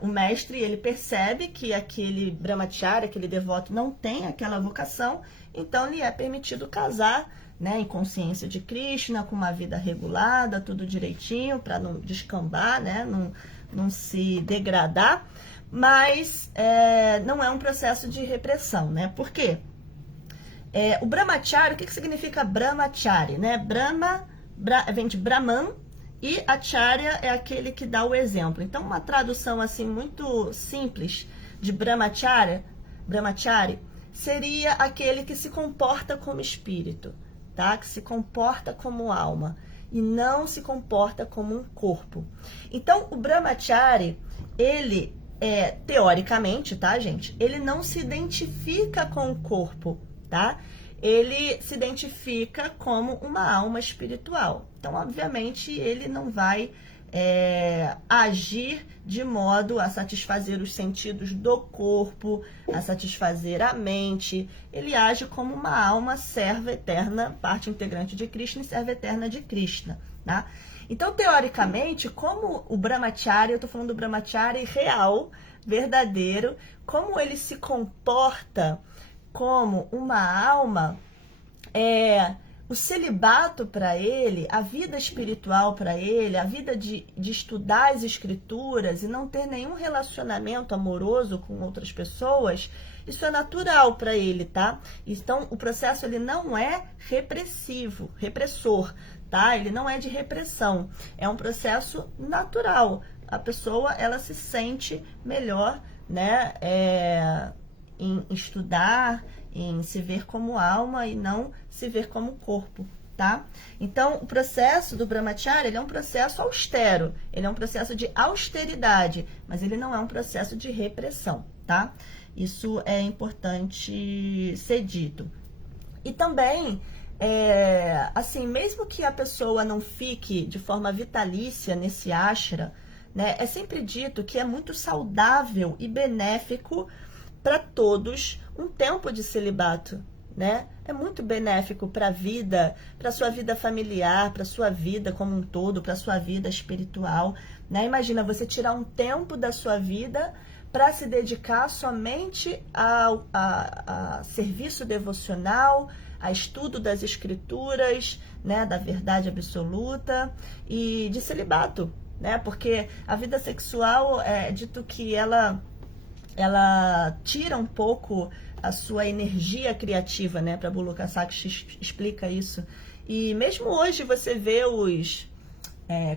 O mestre, ele percebe que aquele brahmachari, aquele devoto não tem aquela vocação, então lhe é permitido casar, né, em consciência de Krishna, com uma vida regulada, tudo direitinho, para não descambar, né, não se degradar, mas não é um processo de repressão, né? Por quê? O brahmachari, o que significa brahmachari, né? Vem de Brahman, e acharya é aquele que dá o exemplo. Então, uma tradução assim muito simples de brahmachari seria aquele que se comporta como espírito, tá? Que se comporta como alma e não se comporta como um corpo. Então, o brahmachari, ele teoricamente, tá, gente? Ele não se identifica com o corpo, tá? Ele se identifica como uma alma espiritual. Então, obviamente, ele não vai agir de modo a satisfazer os sentidos do corpo, a satisfazer a mente. Ele age como uma alma serva eterna, parte integrante de Krishna e serva eterna de Krishna, tá? Então, teoricamente, como o brahmachari, eu estou falando do brahmachari real, verdadeiro, como ele se comporta como uma alma, o celibato para ele, a vida espiritual para ele, a vida de estudar as escrituras e não ter nenhum relacionamento amoroso com outras pessoas, isso é natural para ele, tá? Então, o processo ele não é repressor, tá? Ele não é de repressão, é um processo natural. A pessoa, ela se sente melhor, né, em estudar, em se ver como alma e não se ver como corpo, tá? Então, o processo do brahmachari, ele é um processo austero, ele é um processo de austeridade, mas ele não é um processo de repressão, tá? Isso é importante ser dito. E também, assim, mesmo que a pessoa não fique de forma vitalícia nesse ashra, né, é sempre dito que é muito saudável e benéfico para todos um tempo de celibato, né? É muito benéfico para a vida, para sua vida familiar, para sua vida como um todo, para sua vida espiritual, né? Imagina você tirar um tempo da sua vida para se dedicar somente a serviço devocional, a estudo das escrituras, né, da verdade absoluta e de celibato, né? Porque a vida sexual é dito que ela tira um pouco a sua energia criativa, né? Prabhu Lokasakshi explica isso. E mesmo hoje você vê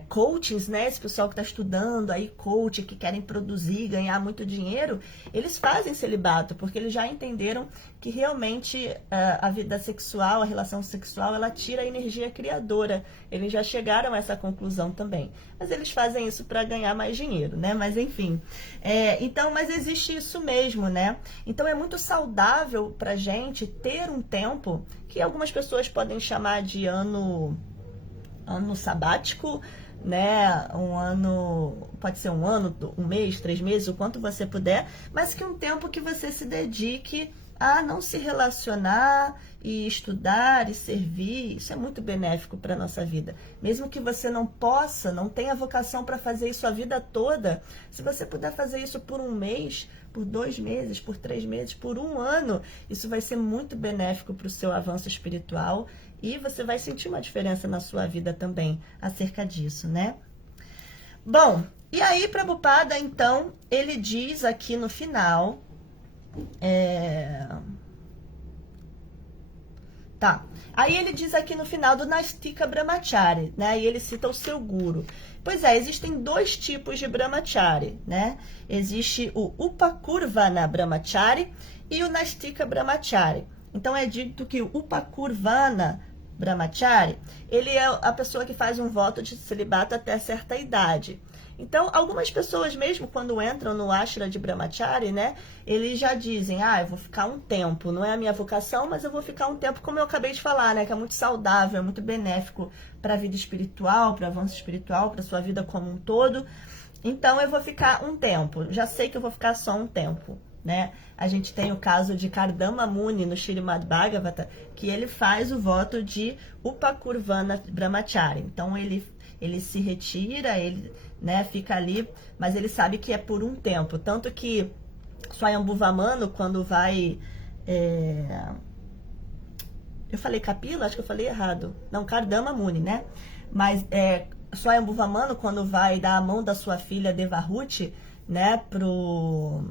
coachings, né? Esse pessoal que está estudando aí, coach, que querem produzir, ganhar muito dinheiro, eles fazem celibato, porque eles já entenderam que realmente a vida sexual, a relação sexual, ela tira a energia criadora. Eles já chegaram a essa conclusão também. Mas eles fazem isso para ganhar mais dinheiro, né? Mas enfim. Então, mas existe isso mesmo, né? Então é muito saudável pra gente ter um tempo que algumas pessoas podem chamar de ano sabático, né? Um ano, pode ser um ano, um mês, 3 meses, o quanto você puder, mas que um tempo que você se dedique a não se relacionar e estudar e servir. Isso é muito benéfico para a nossa vida. Mesmo que você não tenha vocação para fazer isso a vida toda, se você puder fazer isso por um mês, por 2 meses, por 3 meses, por um ano, isso vai ser muito benéfico para o seu avanço espiritual e você vai sentir uma diferença na sua vida também acerca disso, né? Bom, e aí Prabhupada, então, ele diz aqui no final... Aí ele diz aqui no final do Nastika Brahmachari, né? E ele cita o seu guru. Pois é, existem 2 tipos de Brahmachari, né? Existe o Upakurvana Brahmachari e o Nastika Brahmachari. Então é dito que o Upakurvana Brahmachari, ele é a pessoa que faz um voto de celibato até certa idade. Então, algumas pessoas mesmo, quando entram no ashram de Brahmachari, né, eles já dizem, eu vou ficar um tempo, não é a minha vocação, mas eu vou ficar um tempo, como eu acabei de falar, né, que é muito saudável, é muito benéfico para a vida espiritual, para o avanço espiritual, para a sua vida como um todo. Então, eu vou ficar um tempo, já sei que eu vou ficar só um tempo, né? A gente tem o caso de Kardama Muni no Srimad Bhagavata, que ele faz o voto de Upakurvana Brahmachari. Então, ele se retira, ele, né, fica ali, mas ele sabe que é por um tempo. Tanto que Swayambhuvamano, quando vai... Eu falei Kapila? Acho que eu falei errado. Não, Kardama Muni, né? Mas Swayambhuvamano, quando vai dar a mão da sua filha Devahuti, né, pro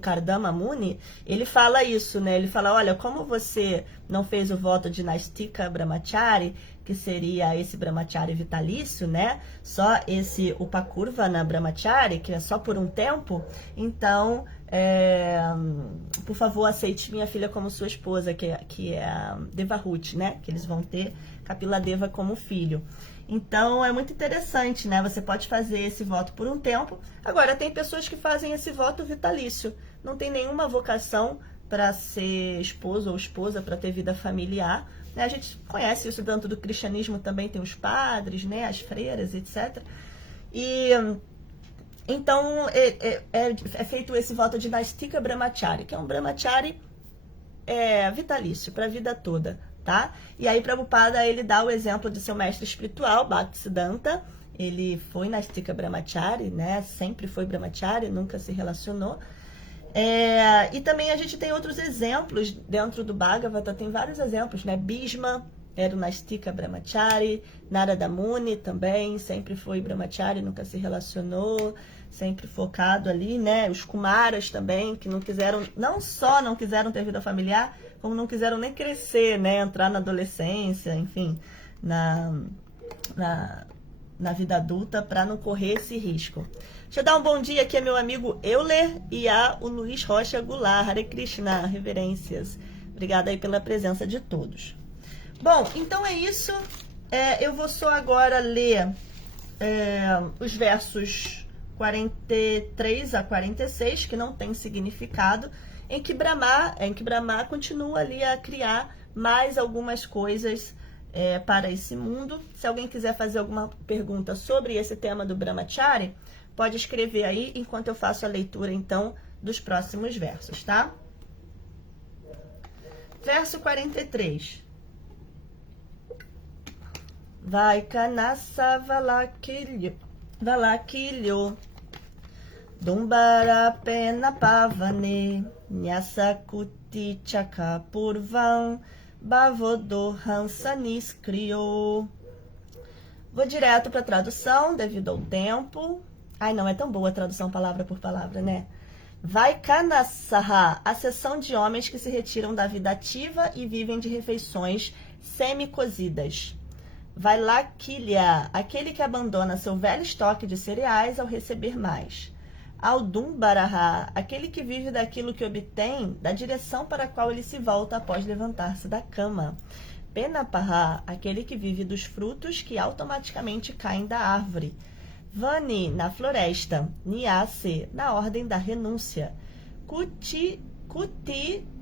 Kardama Muni, ele fala isso, né? Ele fala, olha, como você não fez o voto de Nastika Brahmachari, que seria esse Brahmachari vitalício, né? Só esse Upakurvana Brahmachari, que é só por um tempo, então, por favor, aceite minha filha como sua esposa, que é a Devahuti, né? Que eles vão ter Kapila Deva como filho. Então, é muito interessante, né? Você pode fazer esse voto por um tempo. Agora, tem pessoas que fazem esse voto vitalício. Não tem nenhuma vocação para ser esposo ou esposa, para ter vida familiar. Né? A gente conhece isso dentro do cristianismo também, tem os padres, né? As freiras, etc. E então, é feito esse voto de Nastika Brahmachari, que é um Brahmachari vitalício, para a vida toda. Tá? E aí Prabhupada, ele dá o exemplo de seu mestre espiritual, Bhaktisiddhanta. Ele foi Nastika Brahmachari, né? Sempre foi Brahmachari, nunca se relacionou. E também a gente tem outros exemplos dentro do Bhagavata, tem vários exemplos, né? Bhishma era o Nastika Brahmachari, Narada Muni também, sempre foi Brahmachari, nunca se relacionou, sempre focado ali, né? Os Kumaras também, que não só não quiseram ter vida familiar, como não quiseram nem crescer, né? Entrar na adolescência, enfim, na vida adulta, para não correr esse risco. Deixa eu dar um bom dia aqui a meu amigo Euler e o Luiz Rocha Goulart. Hare Krishna, reverências. Obrigada aí pela presença de todos. Bom, então é isso. Eu vou só agora ler os versos 43 a 46, que não tem significado, em que Brahma continua ali a criar mais algumas coisas para esse mundo. Se alguém quiser fazer alguma pergunta sobre esse tema do Brahmachari, pode escrever aí, enquanto eu faço a leitura, então, dos próximos versos, tá? Verso 43. Vaikanasa valakilyo Dumbara pena pavane Nyasakuti chakapurvam Bhavodo hansanis criou. Vou direto para a tradução, devido ao tempo. Ai, não é tão boa a tradução palavra por palavra, né? Vaikanasaha, a seção de homens que se retiram da vida ativa e vivem de refeições semi-cozidas. Vailakilya, aquele que abandona seu velho estoque de cereais ao receber mais. Audumbaraha, aquele que vive daquilo que obtém, da direção para a qual ele se volta após levantar-se da cama. Penapaha, aquele que vive dos frutos que automaticamente caem da árvore. Vani, na floresta. Nyase, na ordem da renúncia. Kuti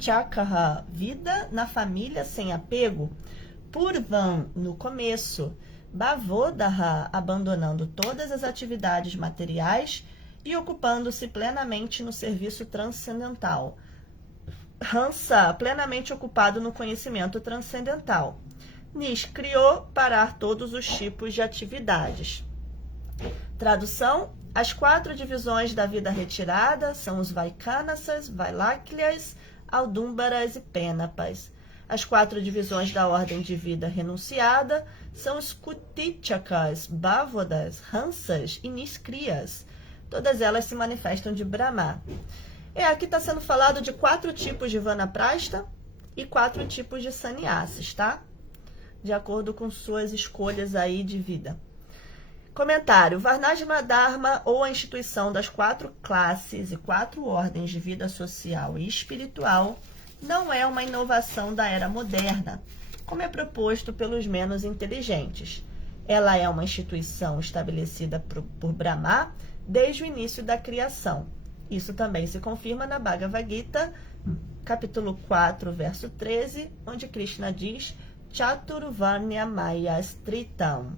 chakaha, vida na família sem apego. Purvan, no começo. Bhavodaha, abandonando todas as atividades materiais e ocupando-se plenamente no serviço transcendental. Hansa, plenamente ocupado no conhecimento transcendental. Niskriyo, parar todos os tipos de atividades. Tradução: as 4 divisões da vida retirada são os Vaikanasas, Vailakyas, Audumbaras e Penapas. As 4 divisões da ordem de vida renunciada são os Kutichakas, Bhavodas, Hansas e Niskriyas. Todas elas se manifestam de Brahma. Aqui está sendo falado de 4 tipos de Vanaprastha e 4 tipos de Sannyasis, tá? De acordo com suas escolhas aí de vida. Comentário: Varnashrama Dharma, ou a instituição das 4 classes e 4 ordens de vida social e espiritual, não é uma inovação da era moderna, como é proposto pelos menos inteligentes. Ela é uma instituição estabelecida por Brahma desde o início da criação. Isso também se confirma na Bhagavad Gita, capítulo 4, verso 13, onde Krishna diz Chaturvarnya Mayastritam.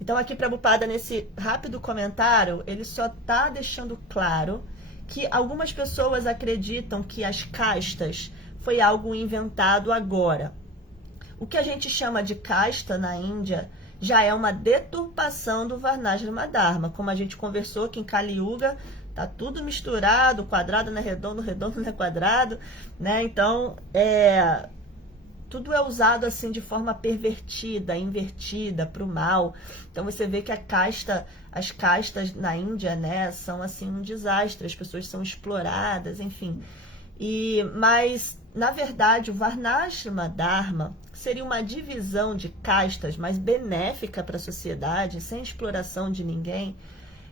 Então, aqui, Prabhupada, nesse rápido comentário, ele só está deixando claro que algumas pessoas acreditam que as castas foi algo inventado agora. O que a gente chama de casta na Índia já é uma deturpação do Varnashrama Dharma. Como a gente conversou que em Kali Yuga tá tudo misturado, quadrado não é redondo, redondo não é quadrado, né? Então, tudo é usado assim de forma pervertida, invertida para o mal. Então você vê que as castas na Índia, né, são assim um desastre, as pessoas são exploradas, enfim. Mas na verdade o Varnashrama Dharma seria uma divisão de castas mais benéfica para a sociedade, sem exploração de ninguém.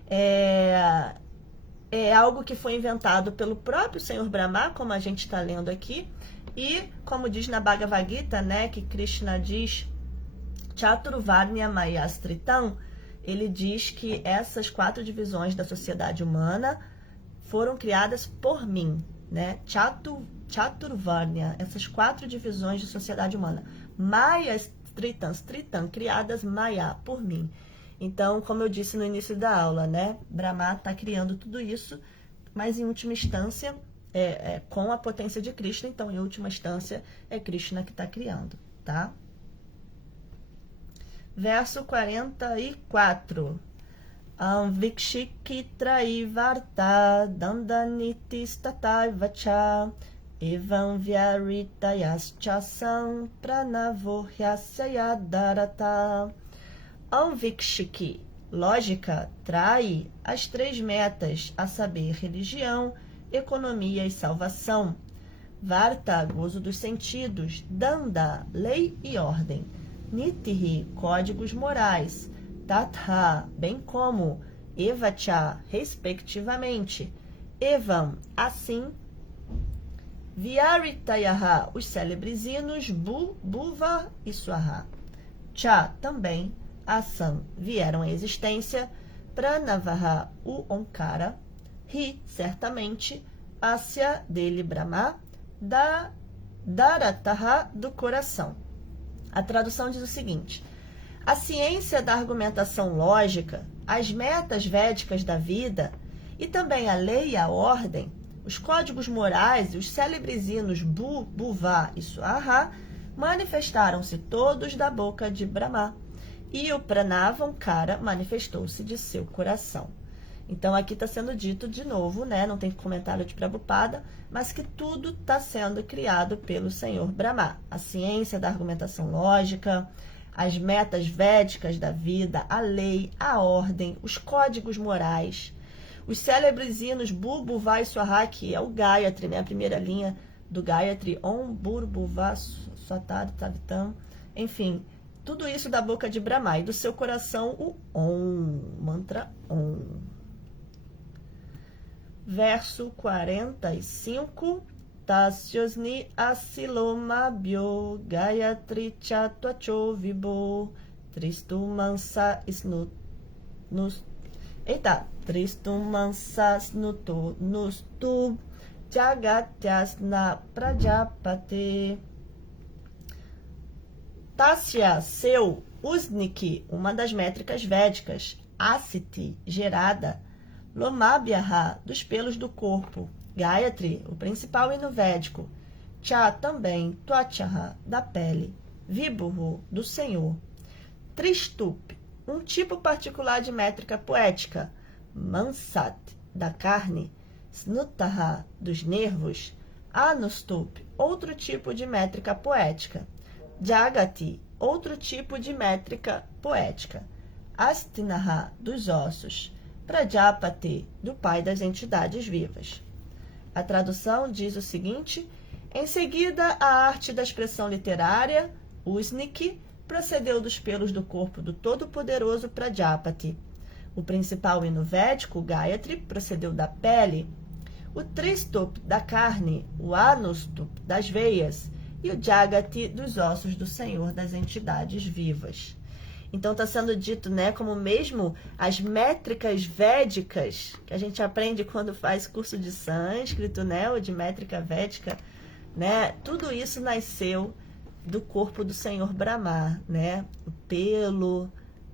É algo que foi inventado pelo próprio Senhor Brahma, como a gente está lendo aqui, e como diz na Bhagavad Gita, né, que Krishna diz Chaturvarnya Mayastritam, ele diz que essas 4 divisões da sociedade humana foram criadas por mim, né? Chaturvarnya, essas 4 divisões de sociedade humana. Mayastritam, criadas Maya, por mim. Então, como eu disse no início da aula, né, Brahma está criando tudo isso, mas em última instância, com a potência de Krishna, então em última instância é Krishna que está criando, tá? Verso 44. Anvikshikitrai varta dandanitis tataivacha evam vyaritayascha pranavohyasayadarata. Anvikshiki, lógica, trai as 3 metas, a saber, religião, economia e salvação. Varta, gozo dos sentidos. Danda, lei e ordem. Nitihi, códigos morais. Tatha, bem como. Evacha, respectivamente. Evam, assim. Vyaritayaha, os célebres hinos Bu, Buva e Swaha. Cha, também. Ação, vieram à existência. Pranavaha, o Onkara. Ri, certamente. Asya, dele Brahma. Darataha, do coração. A tradução diz o seguinte: a ciência da argumentação lógica, as metas védicas da vida e também a lei e a ordem, os códigos morais e os célebres hinos Bu, Buva e Swaha manifestaram-se todos da boca de Brahma, e o Pranava Onkara manifestou-se de seu coração. Então aqui está sendo dito de novo, né? Não tem comentário de Prabhupada, mas que tudo está sendo criado pelo Senhor Brahma. A ciência da argumentação lógica, as metas védicas da vida, a lei, a ordem, os códigos morais, os célebres hinos Bu, Buva e Swaha, que é o Gayatri, né? A primeira linha do Gayatri, Om, Bur, Buva, Swatar, Tavitam, enfim, Tudo isso da boca de Brahma e do seu coração o Om, mantra Om. Verso 45. Tasyosni asilomabhyo gayatri chatvacho vibho tristumansa tristumansa snuto nustu jagatyasna prajapate. Tasya, seu, Usniki, uma das métricas védicas, Asiti, gerada, Lomabhyaha, dos pelos do corpo, Gayatri, o principal hino védico, Cha, também, Tvachaha, da pele, Vibhu, do Senhor, Tristup, um tipo particular de métrica poética, Mansat, da carne, Snutaha, dos nervos, Anustup, outro tipo de métrica poética, Jagati, outro tipo de métrica poética, Astinaha, dos ossos, Prajapati, do pai das entidades vivas. A tradução diz o seguinte: em seguida, a arte da expressão literária, Usniki, procedeu dos pelos do corpo do todo-poderoso Prajapati. O principal hino védico, Gayatri, procedeu da pele, o Tristup, da carne, o Anustup, das veias, e o Jagati, dos ossos do Senhor das entidades vivas. Então está sendo dito, né, como mesmo as métricas védicas, que a gente aprende quando faz curso de sânscrito, né, ou de métrica védica, né, tudo isso nasceu do corpo do Senhor Brahma, né, o pelo,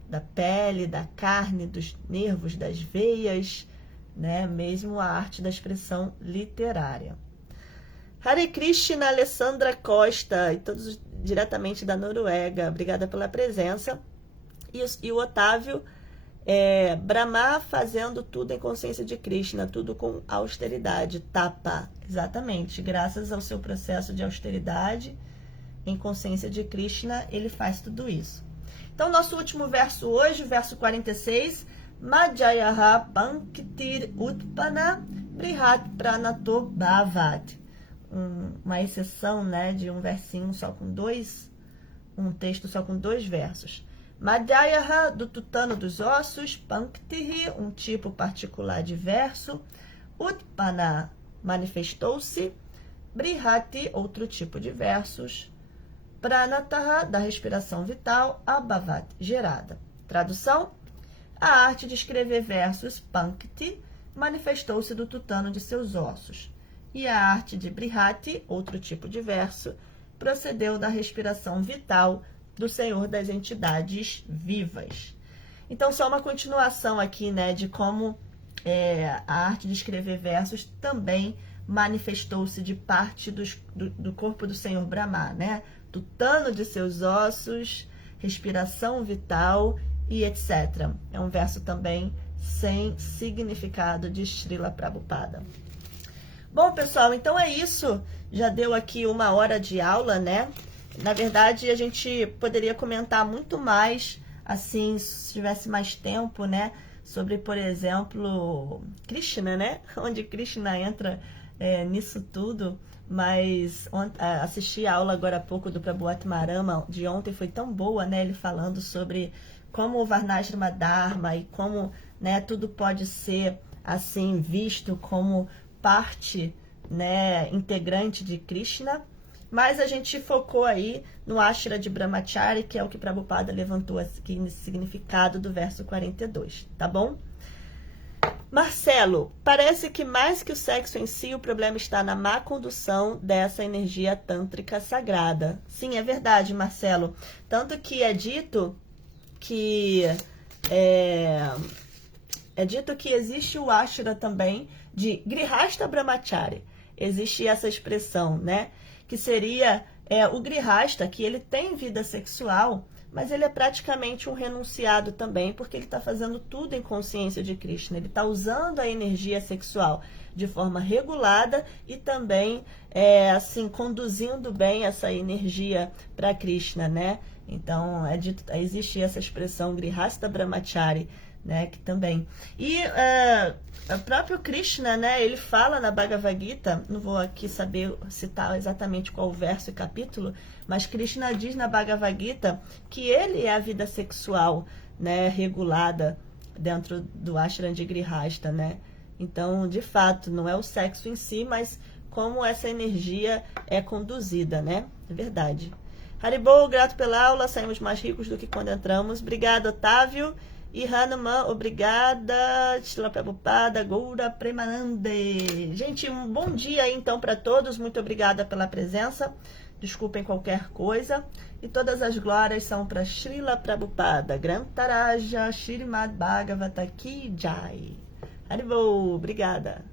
da pele, da carne, dos nervos, das veias, né, mesmo a arte da expressão literária. Hare Krishna, Alessandra Costa, e todos diretamente da Noruega, obrigada pela presença. E o Otávio, Brahma fazendo tudo em consciência de Krishna, tudo com austeridade, tapa, exatamente, graças ao seu processo de austeridade, em consciência de Krishna, ele faz tudo isso. Então, nosso último verso hoje, verso 46, Madhyaha Panktir Utpana Brihat Pranato Bhavat. Uma exceção, né, de um versinho só com um texto só com 2 versos. Madhyaha, do tutano dos ossos, Panktihi, um tipo particular de verso, Utpana, manifestou-se, Brihati, outro tipo de versos, Pranataha, da respiração vital, Abhavat, gerada. Tradução: a arte de escrever versos, Pankti, manifestou-se do tutano de seus ossos. E a arte de Brihati, outro tipo de verso, procedeu da respiração vital do Senhor das entidades vivas. Então, só uma continuação aqui, né, de como a arte de escrever versos também manifestou-se de parte do corpo do Senhor Brahma, né? Tutano de seus ossos, respiração vital e etc. É um verso também sem significado de Srila Prabhupada. Bom, pessoal, então é isso. Já deu aqui 1 hora de aula, né? Na verdade, a gente poderia comentar muito mais, assim, se tivesse mais tempo, né? Sobre, por exemplo, Krishna, né? Onde Krishna entra nisso tudo. Mas assisti a aula agora há pouco do Prabhu Atmarama de ontem, foi tão boa, né? Ele falando sobre como o Varnashrama Dharma e como, né, tudo pode ser, assim, visto como parte, né, integrante de Krishna, mas a gente focou aí no Ashra de Brahmachari, que é o que Prabhupada levantou aqui nesse significado do verso 42, tá bom? Marcelo, parece que mais que o sexo em si, o problema está na má condução dessa energia tântrica sagrada. Sim, é verdade, Marcelo. Tanto que é dito que existe o Ashra também de Grihasta Brahmachari. Existe essa expressão, né? Que seria o Grihasta, que ele tem vida sexual, mas ele é praticamente um renunciado também, porque ele está fazendo tudo em consciência de Krishna. Ele está usando a energia sexual de forma regulada e também, assim, conduzindo bem essa energia para Krishna, né? Então, existe essa expressão Grihasta Brahmachari né, que também. E o próprio Krishna, né, ele fala na Bhagavad Gita, não vou aqui saber citar exatamente qual verso e capítulo, mas Krishna diz na Bhagavad Gita que ele é a vida sexual, né, regulada dentro do ashram de Grihastha, né? Então, de fato, não é o sexo em si, mas como essa energia é conduzida, né? É verdade. Haribol, grato pela aula, saímos mais ricos do que quando entramos. Obrigada, Otávio. E Hanuman, obrigada. Shila Prabhupada, Goura Premanande. Gente, um bom dia aí, então, para todos. Muito obrigada pela presença. Desculpem qualquer coisa. E todas as glórias são para Srila Prabhupada. Grantaraja Shrimad Bhagavata Ki Jai. Haribol, obrigada.